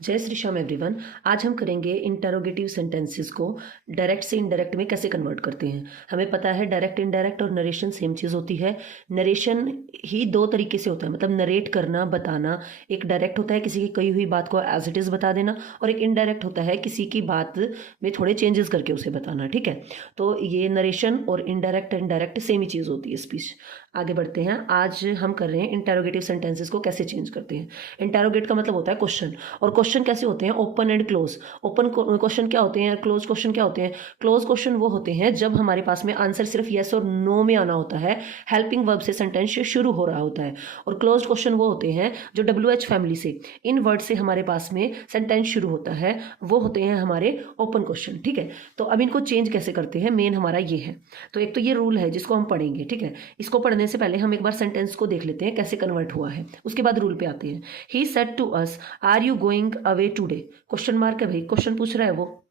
जय श्री श्याम एवरीवन। आज हम करेंगे इंटरोगेटिव सेंटेंसेस को डायरेक्ट से इनडायरेक्ट में कैसे कन्वर्ट करते हैं। हमें पता है डायरेक्ट इनडायरेक्ट और नरेशन सेम चीज़ होती है। नरेशन ही दो तरीके से होता है, मतलब नरेट करना, बताना। एक डायरेक्ट होता है किसी की कही हुई बात को एज इट इज़ बता देना, और एक इनडायरेक्ट होता है किसी की बात में थोड़े चेंजेस करके उसे बताना। ठीक है, तो ये नरेशन और इनडायरेक्ट इनडायरेक्ट सेम ही चीज़ होती है स्पीच। आगे बढ़ते हैं। आज हम कर रहे हैं इंटरोगेटिव सेंटेंसेस को कैसे चेंज करते हैं। इंटरोगेट का मतलब होता है क्वेश्चन, और क्वेश्चन कैसे होते हैं, open and close. Open question क्या होते हैं, क्लोज क्वेश्चन क्या होते हैं। क्लोज क्वेश्चन वो होते हैं जब हमारे पास में आंसर सिर्फ येस और नो में आना होता है, हेल्पिंग वर्ब से सेंटेंस शुरू हो रहा होता है। और क्लोज क्वेश्चन वो होते हैं जो WH फैमिली से, इन वर्ड से हमारे पास में सेंटेंस शुरू होता है, वो होते हैं हमारे ओपन क्वेश्चन। ठीक है, तो अब इनको चेंज कैसे करते हैं, मेन हमारा ये है। तो एक तो ये रूल है जिसको हम पढ़ेंगे। ठीक है, इसको पढ़ने से पहले हम एक बार सेंटेंस को देख लेते हैं कैसे कन्वर्ट हुआ है, उसके बाद रूल पे आते हैं। He said to us, are you going away today? Question mark है भाई, क्वेश्चन पूछ रहा है वो।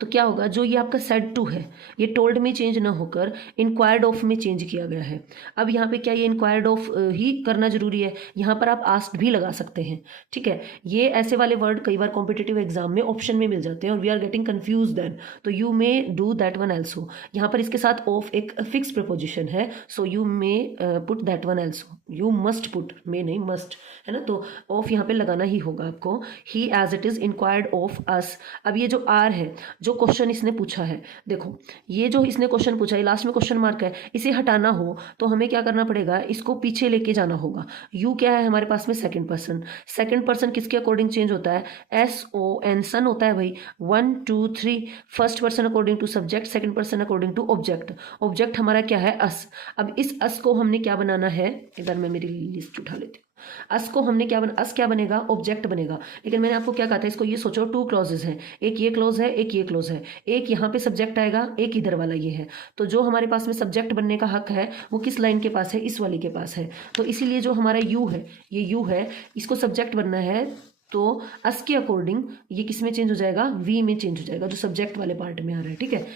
तो क्या होगा, जो ये आपका सेड टू है ये टोल्ड में चेंज ना होकर इंक्वायर्ड ऑफ में चेंज किया गया है। अब यहाँ पे क्या ये इंक्वायर्ड ऑफ ही करना जरूरी है? यहाँ पर आप आस्क्ड भी लगा सकते हैं। ठीक है, ये ऐसे वाले वर्ड कई बार कॉम्पिटेटिव एग्जाम में ऑप्शन में मिल जाते हैं और we are getting confuse then, तो you may do that one also. यहाँ पर इसके साथ ऑफ एक फिक्स प्रपोजिशन है, so you may put that one also. You must put, may नहीं मस्ट, है ना, तो ऑफ यहाँ पे लगाना ही होगा आपको। He as it is inquired of us. अब ये जो आर है, जो क्वेश्चन इसने पूछा है, देखो ये जो इसने क्वेश्चन पूछा है लास्ट में क्वेश्चन मार्क है, इसे हटाना हो तो हमें क्या करना पड़ेगा, इसको पीछे लेके जाना होगा। यू क्या है हमारे पास में, सेकंड पर्सन। सेकंड पर्सन किसके अकॉर्डिंग चेंज होता है, SON, सन होता है भाई। 1 2 3, first person according to subject, second person according to object. Object हमारा क्या है, अस। अब इस अस को हमने क्या बनाना है, इधर मैं मेरी लिस्ट उठा लेती हूँ। अस को हमने क्या अस क्या बनेगा, ऑब्जेक्ट बनेगा। लेकिन मैंने आपको क्या कहा था, इसको ये सोचो, 2 क्लॉजेज हैं, एक ये क्लोज है एक ये क्लोज है, एक यहाँ पे सब्जेक्ट आएगा एक इधर वाला ये है। तो जो हमारे पास में सब्जेक्ट बनने का हक है वो किस लाइन के पास है, इस वाले के पास है। तो इसीलिए जो हमारा यू है, ये यू है, इसको सब्जेक्ट बनना है, तो अस के अकॉर्डिंग ये किस में चेंज हो जाएगा, वी में चेंज हो जाएगा, जो सब्जेक्ट वाले पार्ट में आ रहा है। ठीक है,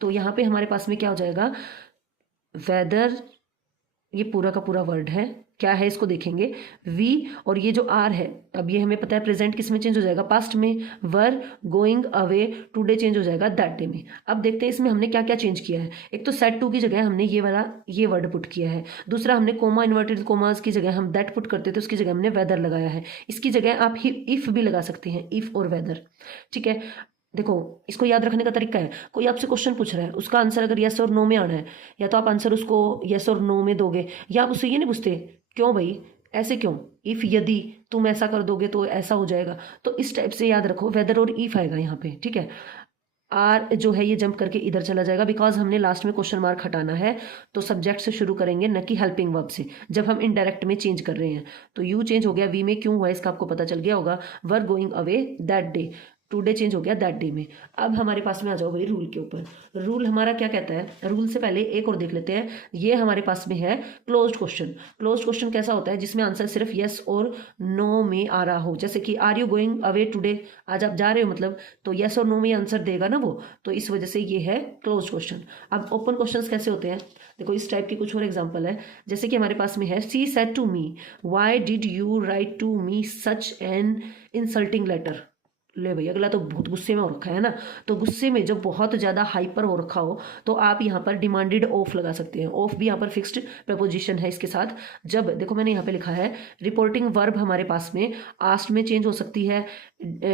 तो यहाँ पे हमारे पास में क्या हो जाएगा, वेदर, ये पूरा का पूरा वर्ड है, क्या है इसको देखेंगे, वी, और ये जो आर है, अब ये हमें पता है प्रेजेंट किस में चेंज हो जाएगा, पास्ट में। Were going away today change हो जाएगा दैट डे में। अब देखते हैं इसमें हमने क्या क्या चेंज किया है। एक तो सेड टू की जगह हमने ये वाला ये वर्ड पुट किया है। दूसरा, हमने कोमा इन्वर्टेड कोमास की जगह हम दैट पुट करते थे, उसकी जगह हमने वेदर लगाया है। इसकी जगह आप इफ भी लगा सकते हैं, इफ और वेदर। ठीक है, देखो इसको याद रखने का तरीका है, कोई आपसे क्वेश्चन पूछ रहा है, उसका आंसर अगर यस और नो में आना है, या तो आप आंसर उसको यस और नो में दोगे, या आप उससे ये नहीं पूछते क्यों भाई, ऐसे क्यों, इफ यदि तुम ऐसा कर दोगे तो ऐसा हो जाएगा। तो इस टाइप से याद रखो, वेदर और इफ आएगा यहाँ पे। ठीक है, आर जो है ये जंप करके इधर चला जाएगा, बिकॉज हमने लास्ट में क्वेश्चन मार्क हटाना है, तो सब्जेक्ट से शुरू करेंगे न कि हेल्पिंग वर्ब से, जब हम इनडायरेक्ट में चेंज कर रहे हैं। तो यू चेंज हो गया वी में, क्यों हुआ इसका आपको पता चल गया होगा। Were going away that day, today change हो गया दैट डे में। अब हमारे पास में आ जाओ भाई रूल के ऊपर। रूल हमारा क्या कहता है, रूल से पहले एक और देख लेते हैं। ये हमारे पास में है क्लोज्ड क्वेश्चन। क्लोज्ड क्वेश्चन कैसा होता है, जिसमें आंसर सिर्फ यस और नो में आ रहा हो। जैसे कि are you going away today, आज आप जा रहे हो मतलब, तो यस और नो में आंसर देगा ना वो, तो इस वजह से ये है क्लोज क्वेश्चन। अब ओपन क्वेश्चन कैसे होते हैं, देखो इस टाइप की कुछ और एग्जाम्पल है। जैसे कि हमारे पास में है, she said to me, why did you write to me such an insulting letter. ले भाई, अगला तो बहुत गुस्से में हो रखा है ना, तो गुस्से में जब बहुत ज़्यादा हाइपर हो रखा हो तो आप यहाँ पर डिमांडेड ऑफ लगा सकते हैं। ऑफ भी यहाँ पर फिक्स्ड प्रपोजिशन है इसके साथ। जब देखो मैंने यहाँ पे लिखा है, रिपोर्टिंग वर्ब हमारे पास में आस्ट में चेंज हो सकती है,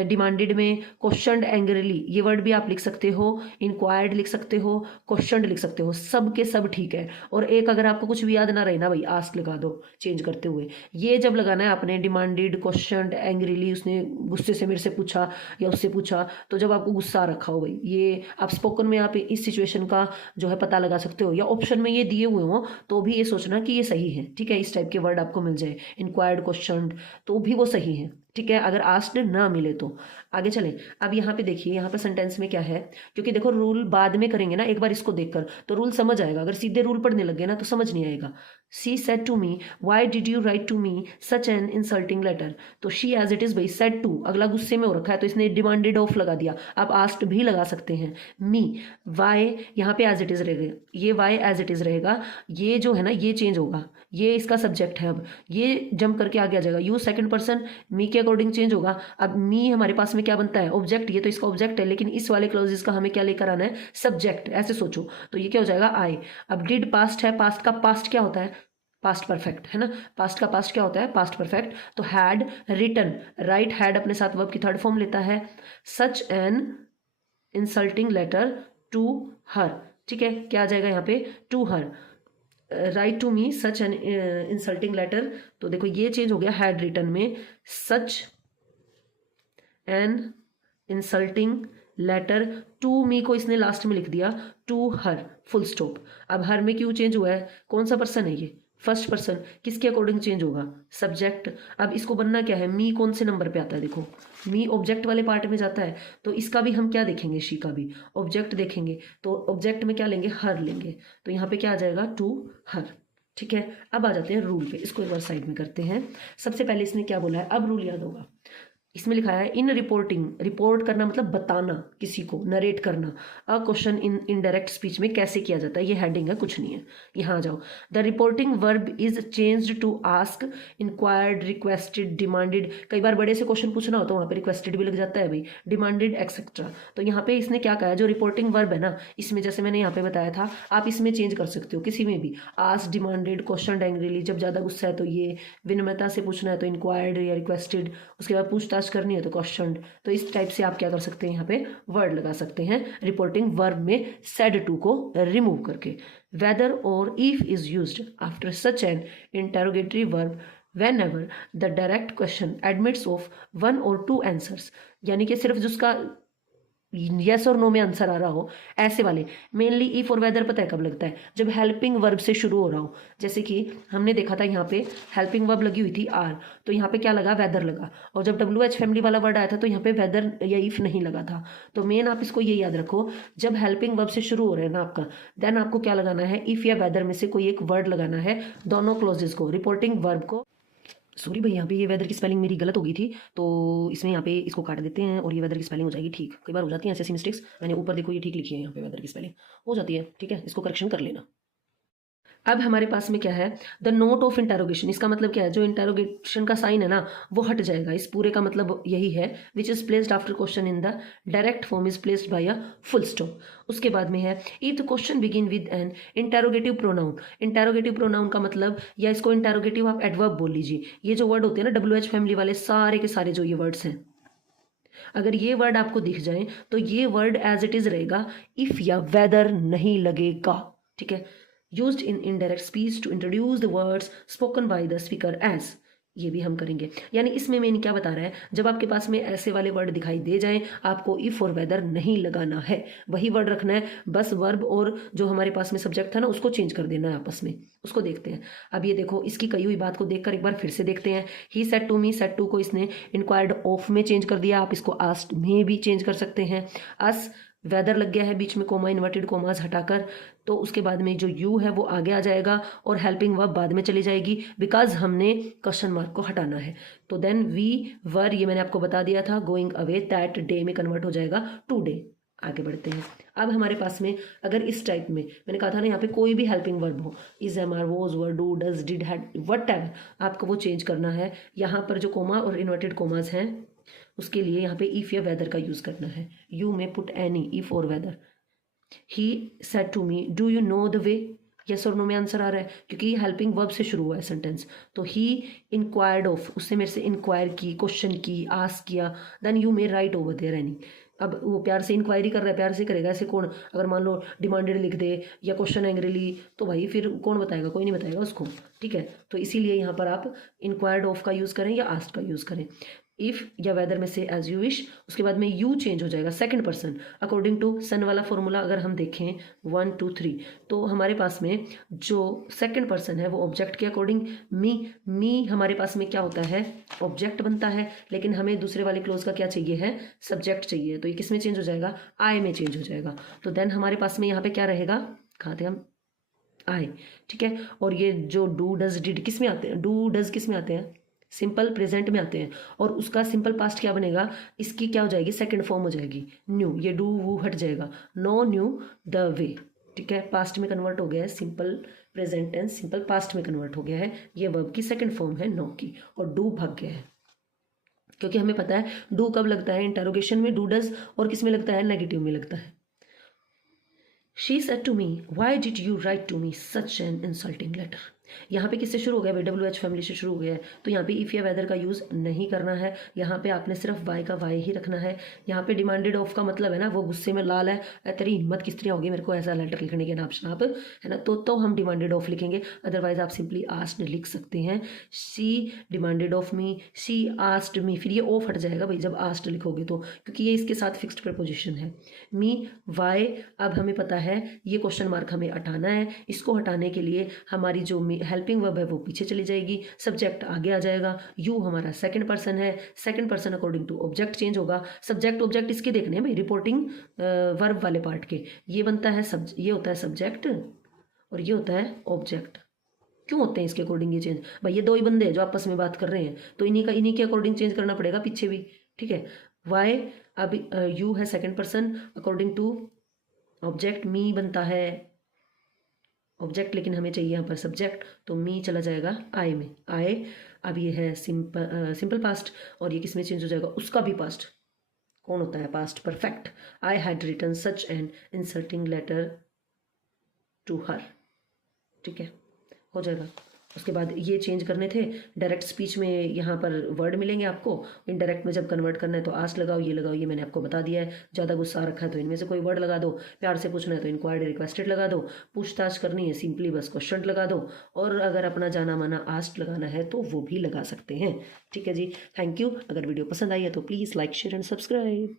डिमांडेड में, क्वेश्चनड एंग्रीली, ये वर्ड भी आप लिख सकते हो, इंक्वायर्ड लिख सकते हो, क्वेश्चनड लिख सकते हो, सब के सब ठीक है। और एक अगर आपको कुछ भी याद ना रहे ना भाई, आस्ट लगा दो चेंज करते हुए। ये जब लगाना है आपने, डिमांडेड, क्वेश्चनड, एंग्रीली, उसने गुस्से से मेरे से पूछा या उससे पूछा, तो जब आपको गुस्सा आ रखा हो भाई, ये आप स्पोकन में आप इस सिचुएशन का जो है पता लगा सकते हो, या ऑप्शन में ये दिए हुए हो तो भी ये सोचना कि ये सही है। ठीक है, इस टाइप के वर्ड आपको मिल जाए, इंक्वायर्ड, क्वेश्चनड, तो भी वो सही है। ठीक है, अगर आस्क्ड ना मिले तो। आगे चलें। अब यहाँ पे देखिए, यहाँ पर सेंटेंस में क्या है, क्योंकि देखो रूल बाद में करेंगे ना, एक बार इसको देखकर तो रूल समझ आएगा। अगर सीधे रूल पढ़ने लगे ना तो समझ नहीं आएगा। She said to me, why did you write to me such an insulting letter. तो शी एज इट इज भाई, सेड टू, अगला गुस्से में हो रखा है तो इसने डिमांडेड ऑफ लगा दिया। आप आस्क्ड भी लगा सकते हैं। मी, वाई यहाँ पे एज इट इज रहेगा, ये वाई एज इट इज रहेगा, ये जो है ना ये चेंज होगा, ये इसका सब्जेक्ट है। अब ये जंप करके आगे आ जाएगा, यूज सेकंड पर्सन मी के अकॉर्डिंग चेंज होगा। अब मी हमारे पास में क्या बनता है, ऑब्जेक्ट, ये तो इसका ऑब्जेक्ट है, लेकिन इस वाले क्लॉजेस का हमें क्या लेकर आना है, सब्जेक्ट, ऐसे सोचो। तो ये क्या हो जाएगा, आई। अब डिड पास्ट है, पास्ट का पास्ट क्या होता है, पास्ट परफेक्ट है ना, पास्ट का पास्ट क्या होता है, पास्ट परफेक्ट। तो हैड रिटन, राइट, हैड अपने साथ वर्ब की थर्ड फॉर्म लेता है, such an insulting letter to her, ठीक है, क्या आ जाएगा यहाँ पे, to her, write to me such an insulting letter. तो देखो ये चेंज हो गया, हैड रिटन में such an insulting letter to me को इसने लास्ट में लिख दिया, टू हर, फुल स्टॉप। अब हर में क्यों चेंज हुआ है, कौन सा पर्सन है ये, फर्स्ट पर्सन, किसके अकॉर्डिंग चेंज होगा, सब्जेक्ट। अब इसको बनना क्या है, मी कौन से नंबर पे आता है, देखो मी ऑब्जेक्ट वाले पार्ट में जाता है, तो इसका भी हम क्या देखेंगे, शी का भी ऑब्जेक्ट देखेंगे। तो ऑब्जेक्ट में क्या लेंगे, हर लेंगे, तो यहाँ पे क्या आ जाएगा, टू हर, ठीक है। अब आ जाते हैं रूल पे, इसको एक बार साइड में करते हैं। सबसे पहले इसने क्या बोला है, अब रूल याद होगा, इसमें लिखा है इन रिपोर्टिंग, रिपोर्ट करना मतलब बताना, किसी को नरेट करना, a question in indirect speech में कैसे किया जाता है, ये हेडिंग है, कुछ नहीं है। यहाँ आ जाओ, the reporting verb is changed to ask, inquired, requested, demanded. कई बार बड़े से क्वेश्चन पूछना हो तो वहाँ पे रिक्वेस्टेड भी लग जाता है भाई, डिमांडेड एक्सेट्रा। तो यहाँ पे इसने क्या कहा है, जो रिपोर्टिंग वर्ब है ना, इसमें जैसे मैंने यहाँ पे बताया था, आप इसमें चेंज कर सकते हो किसी में भी, आस्क, डिमांडेड, क्वेश्चन एंग्रीली, जब ज़्यादा गुस्सा है तो ये, विनम्रता से पूछना है तो इंक्वायर्ड या रिक्वेस्टेड, उसके बाद पूछताछ करनी है तो क्वेश्चन। तो इस टाइप से आप क्या कर सकते हैं, यहाँ पे वर्ड लगा सकते हैं रिपोर्टिंग वर्ब में सेड टू को रिमूव करके। वेदर और if is used after such an interrogative verb whenever the direct question admits of one or two answers, यानी कि सिर्फ जिसका यस और नो में आंसर आ रहा हो, ऐसे वाले। मेनली इफ और वेदर पता है कब लगता है, जब हेल्पिंग वर्ब से शुरू हो रहा हो। जैसे कि हमने देखा था यहाँ पे हेल्पिंग वर्ब लगी हुई थी आर, तो यहाँ पे क्या लगा, वेदर लगा। और जब WH फैमिली वाला वर्ड आया था तो यहाँ पे वेदर या इफ नहीं लगा था। तो मेन आप इसको ये याद रखो, जब हेल्पिंग वर्ब से शुरू हो रहे हैं ना आपका, देन आपको क्या लगाना है, इफ या वेदर में से कोई एक वर्ड लगाना है, दोनों क्लोजेस को, रिपोर्टिंग वर्ब को। सॉरी भाई, यहाँ पे ये वेदर की स्पेलिंग मेरी गलत हो गई थी, तो इसमें यहाँ पे इसको काट देते हैं और ये वेदर की स्पेलिंग हो जाएगी ठीक। कई बार हो जाती है ऐसी मिस्टेक्स, मैंने ऊपर देखो ये ठीक लिखी है, यहाँ पे वेदर की स्पेलिंग हो जाती है, ठीक है, इसको करेक्शन कर लेना। अब हमारे पास में क्या है, द नोट ऑफ इंटेरोगेशन, इसका मतलब क्या है, जो इंटेरोगेशन का साइन है ना वो हट जाएगा। इस पूरे का मतलब यही है, which is placed after question in the direct form is placed bye a full stop. उसके बाद में है if the question begin with N interrogative pronoun. Interrogative pronoun का मतलब, या इसको इंटेरोगेटिव आप एडवर्ब बोल लीजिए, ये जो वर्ड होते हैं ना WH फैमिली वाले, सारे के सारे जो ये वर्ड्स हैं, अगर ये वर्ड आपको दिख जाए तो ये वर्ड एज इट इज रहेगा, इफ या वेदर नहीं लगेगा, ठीक है। Used in indirect speech to introduce the words spoken by the speaker as, ये भी हम करेंगे। यानी इसमें मैंने क्या बता रहा है, जब आपके पास में ऐसे वाले वर्ड दिखाई दे जाएं, आपको इफ और वेदर नहीं लगाना है, वही वर्ड रखना है, बस वर्ब और जो हमारे पास में सब्जेक्ट था ना उसको चेंज कर देना है आपस में। उसको देखते हैं। अब ये देखो, इसकी कही हुई बात को देखकर एक बार फिर से देखते हैं। He said to me, said to को इसने इंक्वायर्ड ऑफ में चेंज कर दिया, आप इसको आस्क्ड में भी चेंज कर सकते हैं। अस, वेदर लग गया है बीच में कोमा, इन्वर्टेड कोमास हटाकर, तो उसके बाद में जो यू है वो आगे आ जाएगा और हेल्पिंग वर्ब बाद में चली जाएगी, बिकॉज हमने क्वेश्चन मार्क को हटाना है। तो देन वी वर, ये मैंने आपको बता दिया था, गोइंग अवे, दैट डे में कन्वर्ट हो जाएगा टू डे। आगे बढ़ते हैं। अब हमारे पास में अगर इस टाइप में, मैंने कहा था ना यहाँ पे कोई भी हेल्पिंग वर्ब हो, is, am, are, was, were, do, does, did, had, whatever, आपको वो चेंज करना है। यहाँ पर जो कोमा और इन्वर्टेड कोमास हैं उसके लिए यहाँ पे इफ या वेदर का यूज करना है। यू में पुट एनी, इफ और whether. He said to me, do you know the way, yes और नो में आंसर आ रहा है क्योंकि हेल्पिंग वर्ब से शुरू हुआ है सेंटेंस। तो ही इंक्वायर्ड ऑफ, उससे मेरे से इंक्वायर की, क्वेश्चन की, आस्क किया, then you may write over there any. अब वो प्यार से इंक्वायरी कर रहा है, प्यार से करेगा, ऐसे कौन, अगर मान लो डिमांडेड लिख दे या क्वेश्चन एंग्रीली, तो भाई फिर कौन बताएगा, कोई नहीं बताएगा उसको, ठीक है। तो इसीलिए यहाँ पर आप इंक्वायर्ड ऑफ का यूज़ करें या आस्क का यूज़ करें, इफ या वेदर में से एज यू विश। उसके बाद में यू चेंज हो जाएगा सेकंड पर्सन अकॉर्डिंग टू सन वाला फॉर्मूला। अगर हम देखें 1 2 3, तो हमारे पास में जो सेकंड पर्सन है वो ऑब्जेक्ट के अकॉर्डिंग मी हमारे पास में क्या होता है, ऑब्जेक्ट बनता है, लेकिन हमें दूसरे वाले क्लोज का क्या चाहिए है, सब्जेक्ट चाहिए। तो ये किस में चेंज हो जाएगा, आई में चेंज हो जाएगा। तो देन हमारे पास में यहाँ पे क्या रहेगा, कहाँ थे हम, आई, ठीक है। और ये जो डू डज डिड किस में आते हैं, डू डज किस में आते हैं, सिंपल प्रेजेंट में आते हैं। और उसका सिंपल पास्ट क्या बनेगा, इसकी क्या हो जाएगी, सेकंड फॉर्म हो जाएगी, न्यू, ये डू वो हट जाएगा, नो न्यू द वे, ठीक है। पास्ट में कन्वर्ट हो गया है, simple present tense simple past में कन्वर्ट हो गया है, ये वर्ब की सेकंड फॉर्म है नो की, और डू भाग गया है, क्योंकि हमें पता है डू कब लगता है, इंटरोगेशन में डू डज, और किस में लगता है, नेगेटिव में लगता है। She said to me, why did you write to me such an insulting letter? यहाँ पे किससे शुरू हो गया, WH फैमिली से शुरू हो गया है, तो यहाँ पे इफ या वेदर का यूज़ नहीं करना है, यहाँ पे आपने सिर्फ वाई का वाई ही रखना है। यहाँ पे डिमांडेड ऑफ का मतलब है ना, वो गुस्से में लाल है, तेरी हिम्मत किस तरह होगी मेरे को ऐसा लेटर लिखने के, नाप शनाप है ना, तो हम डिमांडेड ऑफ लिखेंगे, अदरवाइज आप सिंपली आस्क्ड लिख सकते हैं। She demanded of me, she asked me, फिर ये ऑफ हट जाएगा भाई जब आस्क्ड लिखोगे तो, क्योंकि ये इसके साथ फिक्स्ड प्रपोजिशन है। मी वाई, अब हमें पता है ये क्वेश्चन मार्क हमें हटाना है, इसको हटाने के लिए हमारी जो हेल्पिंग वर्ब है वो पीछे चली जाएगी, सब्जेक्ट आगे आ जाएगा, यू हमारा सेकंड पर्सन है, second person according to object change होगा। सब्जेक्ट ऑब्जेक्ट इसके देखने हैं भाई, रिपोर्टिंग वर्ब वाले पार्ट के, ये बनता है ये होता है सब्जेक्ट और ये होता है ऑब्जेक्ट। क्यों होते हैं इसके अकॉर्डिंग ये चेंज, भाई ये दो ही बंदे हैं जो आपस में बात कर रहे हैं, तो इन्हीं के अकॉर्डिंग चेंज करना पड़ेगा पीछे भी, ठीक है। वाई, अब यू है second person according to object, me बनता है ऑब्जेक्ट, लेकिन हमें चाहिए यहाँ पर सब्जेक्ट, तो मी चला जाएगा आई में, आए। अब ये है सिंपल पास्ट, और ये किस में चेंज हो जाएगा, उसका भी पास्ट। कौन होता है past perfect, I had written such an insulting letter to her, ठीक है, हो जाएगा। उसके बाद ये चेंज करने थे, डायरेक्ट स्पीच में यहाँ पर वर्ड मिलेंगे आपको, इनडायरेक्ट में जब कन्वर्ट करना है तो आस्क लगाओ, ये लगाओ, ये मैंने आपको बता दिया है। ज़्यादा गुस्सा आ रखा है तो इनमें से कोई वर्ड लगा दो, प्यार से पूछना है तो इंक्वायर्ड रिक्वेस्टेड लगा दो, पूछताछ करनी है सिंपली बस क्वेश्चन लगा दो, और अगर अपना जाना माना आस्क लगाना है तो वो भी लगा सकते हैं, ठीक है जी। Thank you. अगर वीडियो पसंद आई है तो please like share and subscribe.